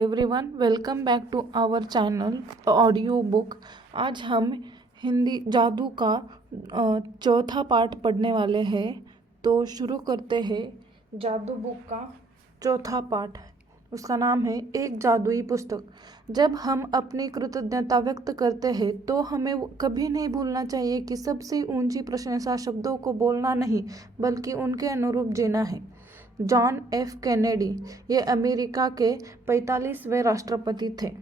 Everyone welcome back to our channel audio book. आज हम हिंदी जादू का चौथा पार्ट पढ़ने वाले हैं। तो शुरू करते हैं। जादू बुक का चौथा पार्ट, उसका नाम है एक जादुई पुस्तक। जब हम अपनी कृतज्ञता व्यक्त करते हैं तो हमें कभी नहीं भूलना चाहिए कि सबसे ऊंची प्रशंसा शब्दों को बोलना नहीं बल्कि उनके अनुरूप जीना है। जॉन एफ कैनेडी ये अमेरिका के 45वें राष्ट्रपति थे।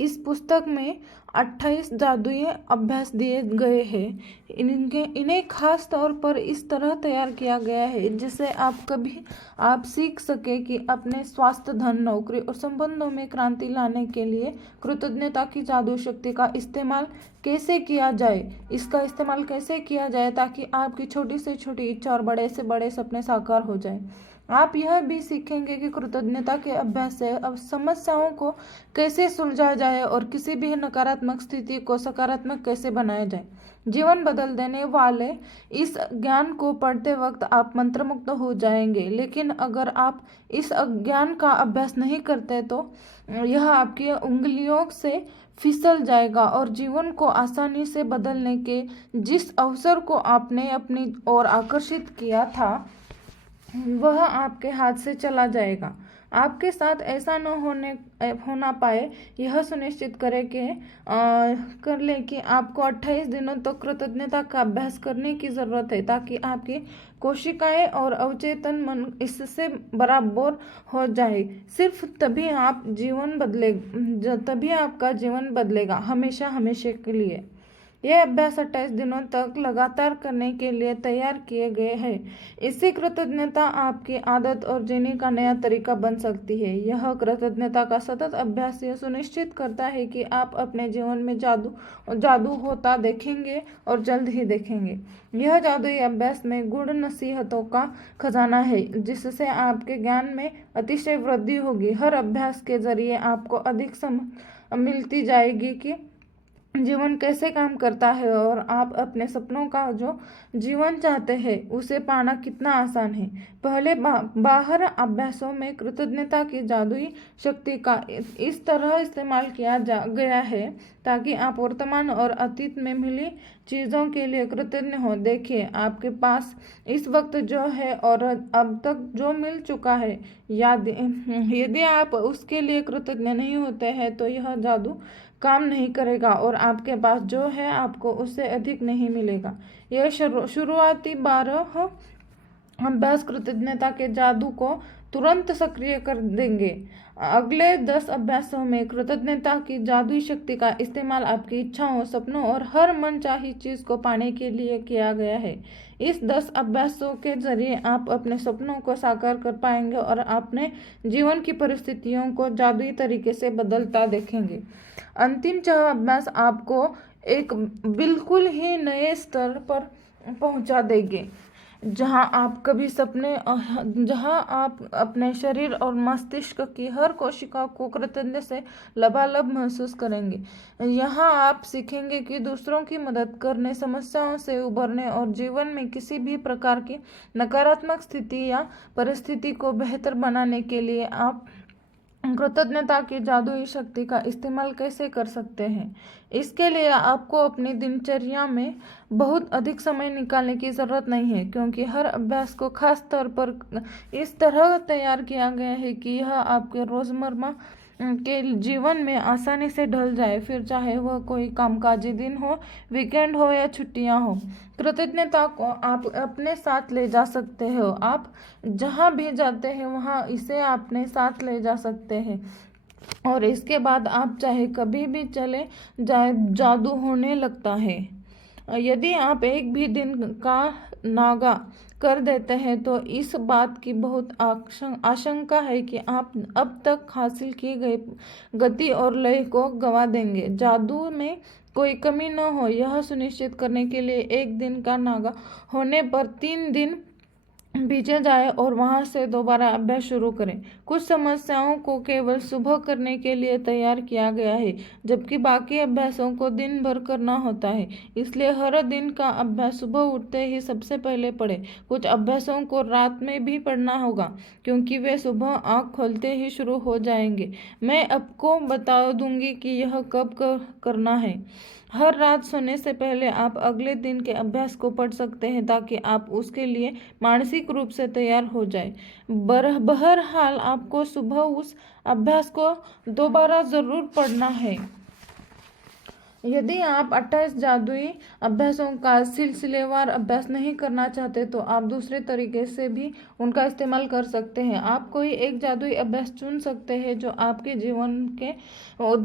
इस पुस्तक में 28 जादुई अभ्यास दिए गए हैं। इन्हें खास तौर पर इस तरह तैयार किया गया है जिससे आप सीख सके कि अपने स्वास्थ्य, धन, नौकरी और संबंधों में क्रांति लाने के लिए कृतज्ञता की जादू शक्ति का इस्तेमाल कैसे किया जाए। इसका इस्तेमाल कैसे किया जाए ताकि आपकी छोटी से छोटी इच्छा और बड़े से बड़े सपने साकार हो जाए। आप यह भी सीखेंगे कि कृतज्ञता के अभ्यास से अब समस्याओं को कैसे सुलझाया जाए और किसी भी नकारात्मक स्थिति को सकारात्मक कैसे बनाया जाए। जीवन बदल देने वाले इस ज्ञान को पढ़ते वक्त आप मंत्रमुग्ध हो जाएंगे, लेकिन अगर आप इस ज्ञान का अभ्यास नहीं करते तो यह आपकी उंगलियों से फिसल जाएगा और जीवन को आसानी से बदलने के जिस अवसर को आपने अपनी ओर आकर्षित किया था वह आपके हाथ से चला जाएगा। आपके साथ ऐसा न होना पाए यह सुनिश्चित कर लें कि आपको 28 दिनों तक कृतज्ञता का अभ्यास करने की ज़रूरत है ताकि आपकी कोशिकाएं और अवचेतन मन इससे बराबर हो जाए। सिर्फ तभी आपका जीवन बदलेगा हमेशा हमेशा के लिए। यह अभ्यास 28 दिनों तक लगातार करने के लिए तैयार किए गए हैं। इससे कृतज्ञता आपकी आदत और जीने का नया तरीका बन सकती है। यह कृतज्ञता का सतत अभ्यास यह सुनिश्चित करता है कि आप अपने जीवन में जादू होता देखेंगे और जल्द ही देखेंगे। यह जादुई अभ्यास में गुण नसीहतों का खजाना है जिससे आपके ज्ञान में अतिशय वृद्धि होगी। हर अभ्यास के जरिए आपको अधिक समझ मिलती जाएगी कि जीवन कैसे काम करता है और आप अपने सपनों का जो जीवन चाहते हैं उसे पाना कितना आसान है। पहले बाहर अभ्यासों में कृतज्ञता की जादुई शक्ति का इस तरह इस्तेमाल किया गया है ताकि आप वर्तमान और अतीत में मिली चीज़ों के लिए कृतज्ञ हो। देखिए आपके पास इस वक्त जो है और अब तक जो मिल चुका है, यदि आप उसके लिए कृतज्ञ नहीं होते हैं तो यह जादू काम नहीं करेगा और आपके पास जो है आपको उससे अधिक नहीं मिलेगा। यह शुरुआती 12 अभ्यास कृतज्ञता के जादू को तुरंत सक्रिय कर देंगे। अगले 10 अभ्यासों में कृतज्ञता की जादुई शक्ति का इस्तेमाल आपकी इच्छाओं, सपनों और हर मनचाही चीज को पाने के लिए किया गया है। इस 10 अभ्यासों के जरिए आप अपने सपनों को साकार कर पाएंगे और अपने जीवन की परिस्थितियों को जादुई तरीके से बदलता देखेंगे। अंतिम 6 अभ्यास आपको एक बिल्कुल ही नए स्तर पर पहुंचा देंगे जहां आप अपने शरीर और मस्तिष्क की हर कोशिका को कृतज्ञता से लबालब महसूस करेंगे। यहाँ आप सीखेंगे कि दूसरों की मदद करने, समस्याओं से उबरने और जीवन में किसी भी प्रकार की नकारात्मक स्थिति या परिस्थिति को बेहतर बनाने के लिए आप कृतज्ञता की जादुई शक्ति का इस्तेमाल कैसे कर सकते हैं। इसके लिए आपको अपनी दिनचर्या में बहुत अधिक समय निकालने की ज़रूरत नहीं है क्योंकि हर अभ्यास को खास तौर पर इस तरह तैयार किया गया है कि यह आपके रोज़मर्रा के जीवन में आसानी से ढल जाए, फिर चाहे वह कोई कामकाजी दिन हो, वीकेंड हो या छुट्टियां हो। कृतज्ञता को आप अपने साथ ले जा सकते हो। आप जहां भी जाते हैं वहां इसे अपने साथ ले जा सकते हैं और इसके बाद आप चाहे कभी भी चले जाए, जादू होने लगता है। यदि आप एक भी दिन का नागा कर देते हैं तो इस बात की बहुत आशंका है कि आप अब तक हासिल किए गए गति और लय को गंवा देंगे। जादू में कोई कमी न हो यह सुनिश्चित करने के लिए एक दिन का नागा होने पर 3 दिन पीछे जाए और वहां से दोबारा अभ्यास शुरू करें। कुछ समस्याओं को केवल सुबह करने के लिए तैयार किया गया है, जबकि बाकी अभ्यासों को दिन भर करना होता है। इसलिए हर दिन का अभ्यास सुबह उठते ही सबसे पहले पढ़ें। कुछ अभ्यासों को रात में भी पढ़ना होगा, क्योंकि वे सुबह आँख खोलते ही शुरू हो जाएंगे। मैं आपको बता दूंगी कि यह कब करना है। हर रात सोने से पहले आप अगले दिन के अभ्यास को पढ़ सकते हैं, ताकि आप उसके लिए मानसिक रूप से तैयार हो जाए। बहरहाल आपको सुबह उस अभ्यास को दोबारा जरूर पढ़ना है। यदि आप 28 जादुई अभ्यासों का सिलसिलेवार अभ्यास नहीं करना चाहते तो आप दूसरे तरीके से भी उनका इस्तेमाल कर सकते हैं। आप कोई एक जादुई अभ्यास चुन सकते हैं जो आपके जीवन के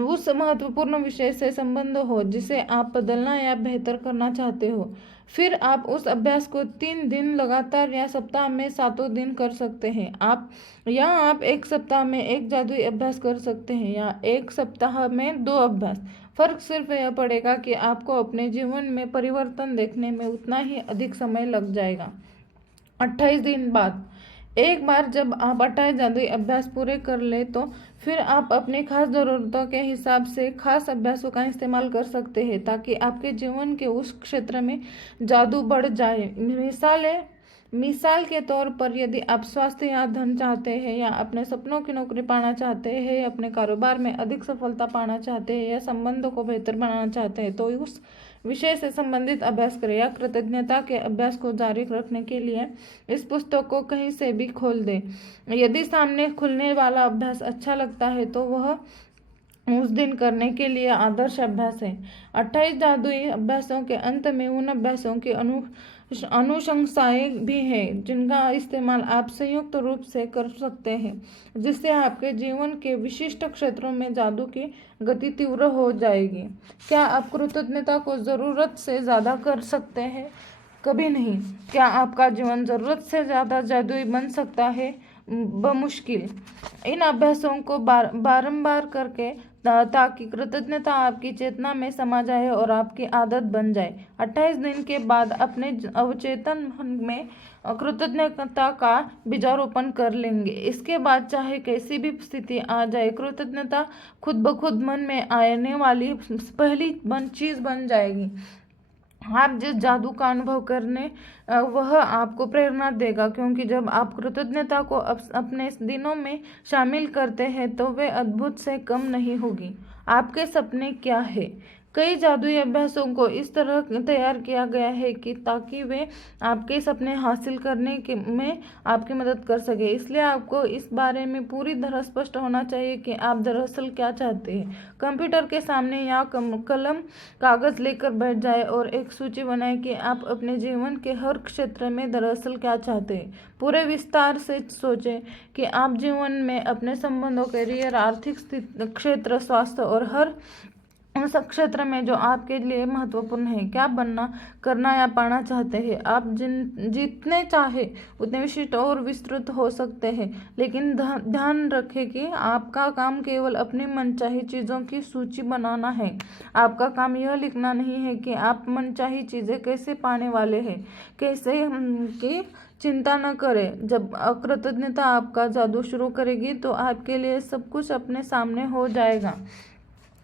उस महत्वपूर्ण विषय से संबंध हो जिसे आप बदलना या बेहतर करना चाहते हो। फिर आप उस अभ्यास को 3 दिन लगातार या सप्ताह में 7 दिन कर सकते हैं। आप एक सप्ताह में एक जादुई अभ्यास कर सकते हैं या एक सप्ताह में 2 अभ्यास। फर्क सिर्फ यह पड़ेगा कि आपको अपने जीवन में परिवर्तन देखने में उतना ही अधिक समय लग जाएगा। 28 दिन बाद एक बार जब आप 28 जादुई अभ्यास पूरे कर ले तो फिर आप अपनी खास ज़रूरतों के हिसाब से खास अभ्यासों का इस्तेमाल कर सकते हैं, ताकि आपके जीवन के उस क्षेत्र में जादू बढ़ जाए। मिसाल के तौर पर, यदि आप स्वास्थ्य या धन चाहते हैं, या अपने सपनों की नौकरी पाना चाहते हैं, अपने कारोबार में अधिक सफलता पाना चाहते हैं, या संबंधों को बेहतर बनाना चाहते हैं, तो उस विषय से संबंधित अभ्यास करें। या कृतज्ञता के अभ्यास को जारी रखने के लिए इस पुस्तक को कहीं से भी खोल दें। यदि सामने खुलने वाला अभ्यास अच्छा लगता है तो वह उस दिन करने के लिए आदर्श अभ्यास है। 28 जादुई अभ्यासों के अंत में उन अभ्यासों की अनुशंसाएं भी हैं जिनका इस्तेमाल आप संयुक्त रूप से कर सकते हैं, जिससे आपके जीवन के विशिष्ट क्षेत्रों में जादू की गति तीव्र हो जाएगी। क्या आप कृतज्ञता को ज़रूरत से ज़्यादा कर सकते हैं? कभी नहीं। क्या आपका जीवन ज़रूरत से ज़्यादा जादुई बन सकता है? बमुश्किल। इन अभ्यासों को बारंबार करके ताकि कृतज्ञता आपकी चेतना में समा जाए और आपकी आदत बन जाए। 28 दिन के बाद अपने अवचेतन मन में कृतज्ञता का बीजारोपण कर लेंगे। इसके बाद चाहे कैसी भी स्थिति आ जाए, कृतज्ञता खुद ब खुद मन में आने वाली पहली चीज बन जाएगी। आप जिस जादू का अनुभव करने वह आपको प्रेरणा देगा, क्योंकि जब आप कृतज्ञता को अपने दिनों में शामिल करते हैं तो वे अद्भुत से कम नहीं होगी। आपके सपने क्या है? कई जादुई अभ्यासों को इस तरह तैयार किया गया है कि ताकि वे आपके सपने हासिल करने में आपकी मदद कर सके। इसलिए आपको इस बारे में पूरी तरह स्पष्ट होना चाहिए कि आप दरअसल क्या चाहते हैं। कंप्यूटर के सामने या कलम कागज लेकर बैठ जाए और एक सूची बनाएं कि आप अपने जीवन के हर क्षेत्र में दरअसल क्या चाहते हैं। पूरे विस्तार से सोचें कि आप जीवन में अपने संबंधों, करियर, आर्थिक क्षेत्र, स्वास्थ्य और हर उस क्षेत्र में जो आपके लिए महत्वपूर्ण है क्या बनना, करना या पाना चाहते हैं। आप जितने चाहे उतने विशिष्ट और विस्तृत हो सकते हैं, लेकिन ध्यान रखें कि आपका काम केवल अपनी मनचाही चीज़ों की सूची बनाना है। आपका काम यह लिखना नहीं है कि आप मनचाही चीज़ें कैसे पाने वाले हैं। कैसे की चिंता न करें। जब कृतज्ञता आपका जादू शुरू करेगी तो आपके लिए सब कुछ अपने सामने हो जाएगा।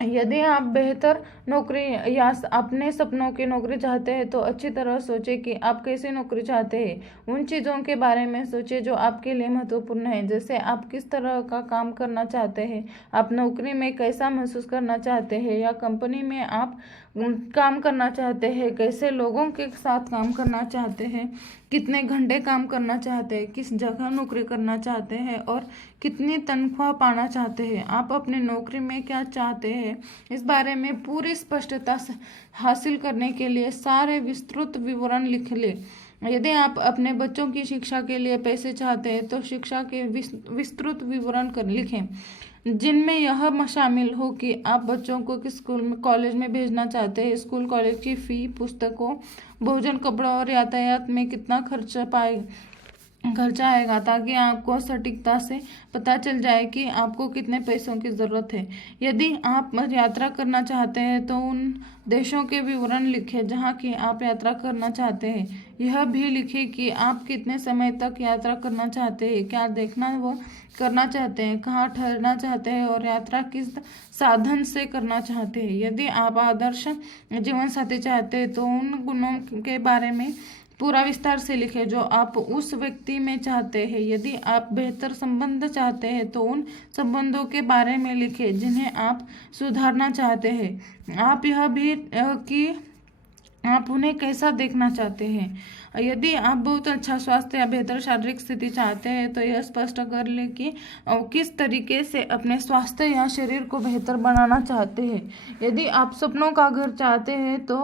यदि आप बेहतर नौकरी या अपने सपनों की नौकरी चाहते हैं तो अच्छी तरह सोचें कि आप कैसी नौकरी चाहते हैं। उन चीज़ों के बारे में सोचें जो आपके लिए महत्वपूर्ण है, जैसे आप किस तरह का काम करना चाहते हैं, आप नौकरी में कैसा महसूस करना चाहते हैं, या कंपनी में आप काम करना चाहते हैं, कैसे लोगों के साथ काम करना चाहते हैं, कितने घंटे काम करना चाहते हैं, किस जगह नौकरी करना चाहते हैं और कितनी तनख्वाह पाना चाहते हैं। आप अपनी नौकरी में क्या चाहते हैं, इस बारे में पूरी स्पष्टता हासिल करने के लिए सारे विस्तृत विवरण लिख लें। यदि आप अपने बच्चों की शिक्षा के लिए पैसे चाहते हैं तो शिक्षा के विस्तृत विवरण लिखें, जिनमें यह शामिल हो कि आप बच्चों को किस स्कूल में, कॉलेज में भेजना चाहते हैं, स्कूल कॉलेज की फ़ी, पुस्तकों, भोजन, कपड़ों और यातायात में कितना खर्चा खर्चा आएगा, ताकि आपको सटीकता से पता चल जाए कि आपको कितने पैसों की ज़रूरत है। यदि आप यात्रा करना चाहते हैं तो उन देशों के विवरण लिखें जहां की आप यात्रा करना चाहते हैं। यह भी लिखें कि आप कितने समय तक यात्रा करना चाहते हैं, क्या देखना वो करना चाहते हैं, कहाँ ठहरना चाहते हैं और यात्रा किस साधन से करना चाहते हैं। यदि आप आदर्श जीवन साथी चाहते हैं तो उन गुणों के बारे में पूरा विस्तार से लिखें जो आप उस व्यक्ति में चाहते हैं। यदि आप बेहतर संबंध चाहते हैं तो उन संबंधों के बारे में लिखें जिन्हें आप सुधारना चाहते हैं। आप यह भी कि आप उन्हें कैसा देखना चाहते हैं। यदि आप बहुत अच्छा स्वास्थ्य या बेहतर शारीरिक स्थिति चाहते हैं तो यह स्पष्ट कर लें कि किस तरीके से अपने स्वास्थ्य या शरीर को बेहतर बनाना चाहते हैं। यदि आप सपनों का घर चाहते हैं तो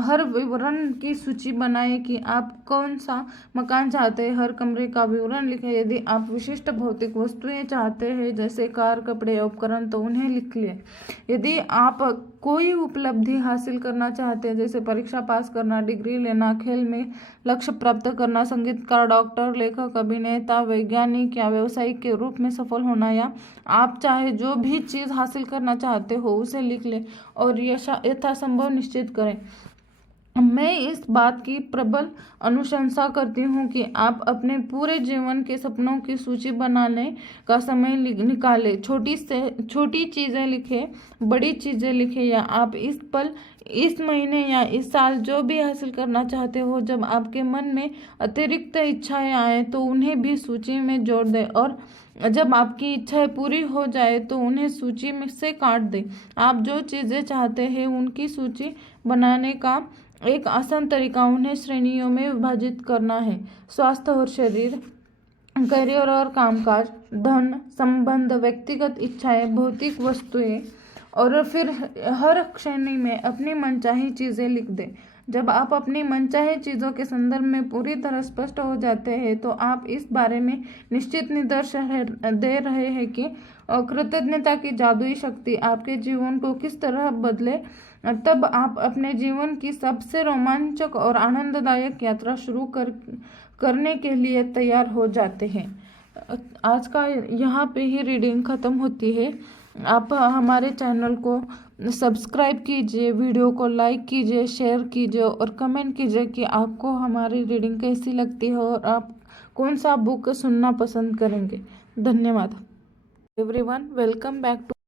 हर विवरण की सूची बनाएं कि आप कौन सा मकान चाहते हैं, हर कमरे का विवरण लिखें। यदि आप विशिष्ट भौतिक वस्तुएं चाहते हैं जैसे कार, कपड़े, उपकरण तो उन्हें लिख लें। यदि आप कोई उपलब्धि हासिल करना चाहते हैं जैसे परीक्षा पास करना, डिग्री लेना, खेल में लक्ष्य प्राप्त करना, संगीतकार, डॉक्टर, लेखक, अभिनेता, वैज्ञानिक या व्यवसायिक के रूप में सफल होना, या आप चाहे जो भी चीज़ हासिल करना चाहते हो उसे लिख लें और यथासंभव निश्चित करें। मैं इस बात की प्रबल अनुशंसा करती हूँ कि आप अपने पूरे जीवन के सपनों की सूची बनाने का समय निकालें। छोटी चीज़ें लिखें, बड़ी चीज़ें लिखें, या आप इस पल, इस महीने या इस साल जो भी हासिल करना चाहते हो, जब आपके मन में अतिरिक्त इच्छाएं आए तो उन्हें भी सूची में जोड़ दें और जब आपकी इच्छाएं पूरी हो जाए तो उन्हें सूची में से काट दें। आप जो चीज़ें चाहते हैं उनकी सूची बनाने का एक आसान तरीका उन्हें श्रेणियों में विभाजित करना है। स्वास्थ्य और शरीर, करियर और कामकाज, धन, संबंध, व्यक्तिगत इच्छाएं, भौतिक वस्तुएं, और फिर हर श्रेणी में अपनी मनचाही चीज़ें लिख दें। जब आप अपनी मनचाही चीज़ों के संदर्भ में पूरी तरह स्पष्ट हो जाते हैं तो आप इस बारे में निश्चित निर्देश दे रहे हैं कि कृतज्ञता की जादुई शक्ति आपके जीवन को किस तरह बदले। तब आप अपने जीवन की सबसे रोमांचक और आनंददायक यात्रा शुरू करने के लिए तैयार हो जाते हैं। आज का यहाँ पे ही रीडिंग ख़त्म होती है। आप हमारे चैनल को सब्सक्राइब कीजिए, वीडियो को लाइक कीजिए, शेयर कीजिए और कमेंट कीजिए कि आपको हमारी रीडिंग कैसी लगती है और आप कौन सा बुक सुनना पसंद करेंगे। धन्यवाद एवरीवन, वेलकम बैक टू